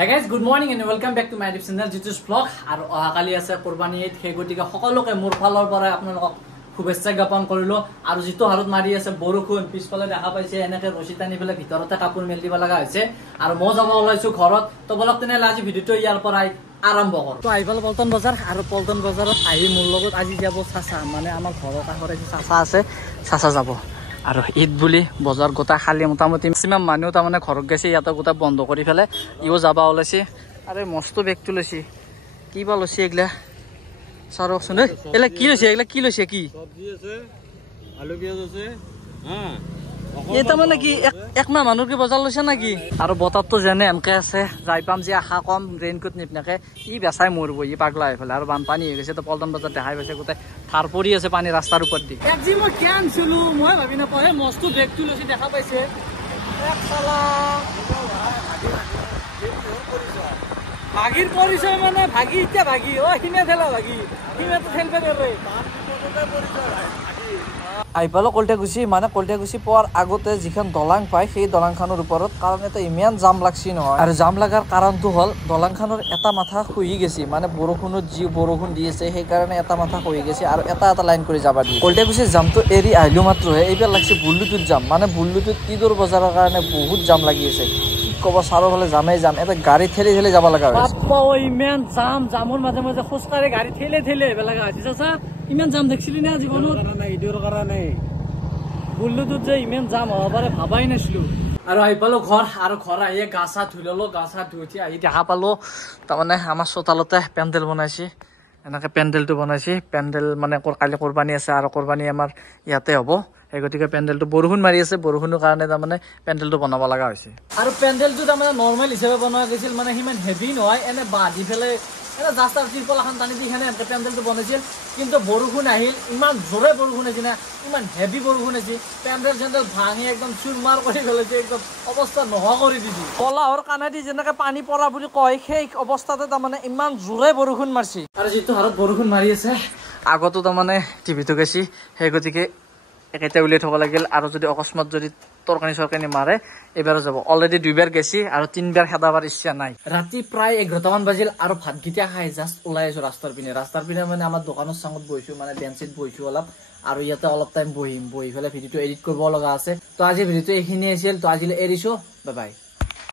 Hey guys, good morning and welcome back to my YouTube channel Jitu's Vlog. আৰু অহাকালি আছে কুৰবানী ঈদ সেই গতিকে সকলোকে মোৰ ফালৰ পৰা আপোনালোকক শুভেচ্ছা জ্ঞাপন কৰিলো আৰু যিটো হাৰত মাৰি আছে বৰষুণ পিছফালে দেখা পাইছে এনেকে ৰছী টানি পেলাই ভিতৰতে কাপোৰ মেলি দিব লগা হৈছে আৰু মই যাব ওলাইছো ঘৰত তো বলক তেনেহলে আজি ভিডিওটো ইয়াৰ পৰাই আৰম্ভ কৰো তো আহিবল পল্টন বজাৰ আৰু পল্টন বজাৰত আহি মোৰ লগত আজি যাব চাচা মানে আমাৰ ঘৰৰ কাষৰে চাচা আছে চাচা যাব আৰু ঈদ বুলি বজাৰ গোটা খালি মোটামুটি ম্যাক্সিমাম মানুহ তাৰমানে ঘৰত গৈছে ইয়াতে গোটা বন্ধ কৰি ফেলে ইও যাবা ওলাইছে আৰে মস্ত বেগটো লৈছে কি বা লৈছে এগলা সাৰকচোন এলা কি লৈছে এগলা কি লৈছে কি সবজি আছে আলু পিয়াজ আছে হ্যাঁ এটা মানে কি একমাহ মানুহ কি বজাৰ লৈছে নাকি আৰু বতাৰটো যেনে এমকে আছে যাই পাম যে আশা কম ৰেইনকোট নিপনাকে ই বেচাই মৰব ই পাগলা হৈ ফেলে আৰু বানপানী হৈ গৈছে তো পল্টন বজাৰ দেখাই পাইছে গোটেই থাৰ পৰি আছে পানী ৰাস্তাৰ ওপৰত দি একজি মই কেন চুলো মই ভাবি নাপাওঁ হে মস্ত বেগটো লৈছে দেখা পাইছে এক সালা ভাগিৰ পৰিচয় মানে ভাগি এতিয়া ভাগি অ হিমে থেলা ভাগি হিমে তো খেলবে ৰে আইপালো কলটাগুছি মানে কলটাগুছি পোৱাৰ আগতে যিখন দলাং পায় সেই দলাংখনৰ ওপৰত কাৰণ এটা ইমান জাম লাগছি নহয় আৰু জাম লাগাৰ কাৰণটো হ'ল দলাংখনৰ এটা মাথা খুহি গৈছে মানে বৰষুণত যি বৰষুণ দি আছে সেই কাৰণে এটা মাথা খুহি গৈছে আৰু এটা এটা লাইন কৰি যাবা দিয়ে কলটাগুছি জামটো এৰি আহিলো মাত্ৰহে এইবাৰ লাগছে বুল্লুটোত জাম মানে বুল্লুটোত ঈদৰ বজাৰৰ কাৰণে বহুত জাম লাগি আছে কব চাৰফালে জামেই যাম এটা গাড়ী ঠেলি ঠেলি যাব লগা হৈছে বাপ্পা ও ইমান জাম জামৰ মাজে মাজে খোজকাঢ়ি গাড়ী ঠেলি ঠেলি আহিব লগা হৈছে চাচা ইমান জাম দেখিছিলি না জীৱনত ঈদৰ কাৰণে বুল্লুটোত যে ইমান জাম হ'ব পাৰে ভাবাই নাছিলো আৰু আহি পালো ঘৰ আৰু ঘৰ আহিয়ে গা চা ধুই ললো গা চা ধুই উঠি আহি দেখা পালো তাৰমানে আমাৰ চোতালতে পেণ্ডেল বনাইছে এনেকে পেণ্ডেলটো বনাইছে পেণ্ডেল মানে কালি কুৰবানী আছে আৰু কুৰবানী আমাৰ ইয়াতে হ'ব এই গতিকে পেণ্ডেলটো বৰষুণ মাৰি আছে বৰষুণৰ কাৰণে তাৰমানে পেণ্ডেলটো বনাব লগা হৈছে আৰু পেণ্ডেলটো তাৰমানে নৰ্মেল হিচাপে বনোৱা গৈছিল মানে সিমান হেভি নহয় এনে বান্ধি পেলাই এনে জাষ্ট আৰু ত্ৰিপল এখন টানি দি এনে পেণ্ডেলটো বনাইছিল কিন্তু বৰষুণ আহিল ইমান জোৰে বৰষুণ আহিছে না ইমান হেভি বৰষুণ আহিছে পেণ্ডেল চেণ্ডেল ভাঙি একদম চুৰমাৰ কৰি পেলাইছে একদম অৱস্থা নোহোৱা কৰি দিছে কলাহৰ কাণেদি যেনেকে পানী পৰা বুলি কয় সেই অৱস্থাতে তাৰমানে ইমান জোৰে বৰষুণ মাৰিছে আৰু যিটো হাৰত বৰষুণ মাৰি আছে আগতো তাৰমানে টিভিটো গৈছে সেই গতিকে একেটা উলিয়াই থব লাগিল আৰু যদি অকস্মাত যদি তৰকাৰী চৰকাৰী মাৰে এবাৰো যাব অলৰেডি দুইবাৰ গেছি আৰু তিনবাৰ খেদাবাৰ ইচ্ছা নাই ৰাতি প্ৰায় 11টামান বাজিল আৰু ভাতগিটা খাই জাষ্ট ওলাই আছো ৰাস্তাৰ পিনে মানে আমাৰ দোকানৰ চাঙত বহিছো মানে বেঞ্চিত বহিছো অলপ আৰু ইয়াতে অলপ টাইম বহি পেলাই ভিডিঅ'টো এডিট কৰিব লগা আছে তো আজি ভিডিঅ'টো এইখিনি আছিল তো আজিলৈ এৰিছো বাই বাই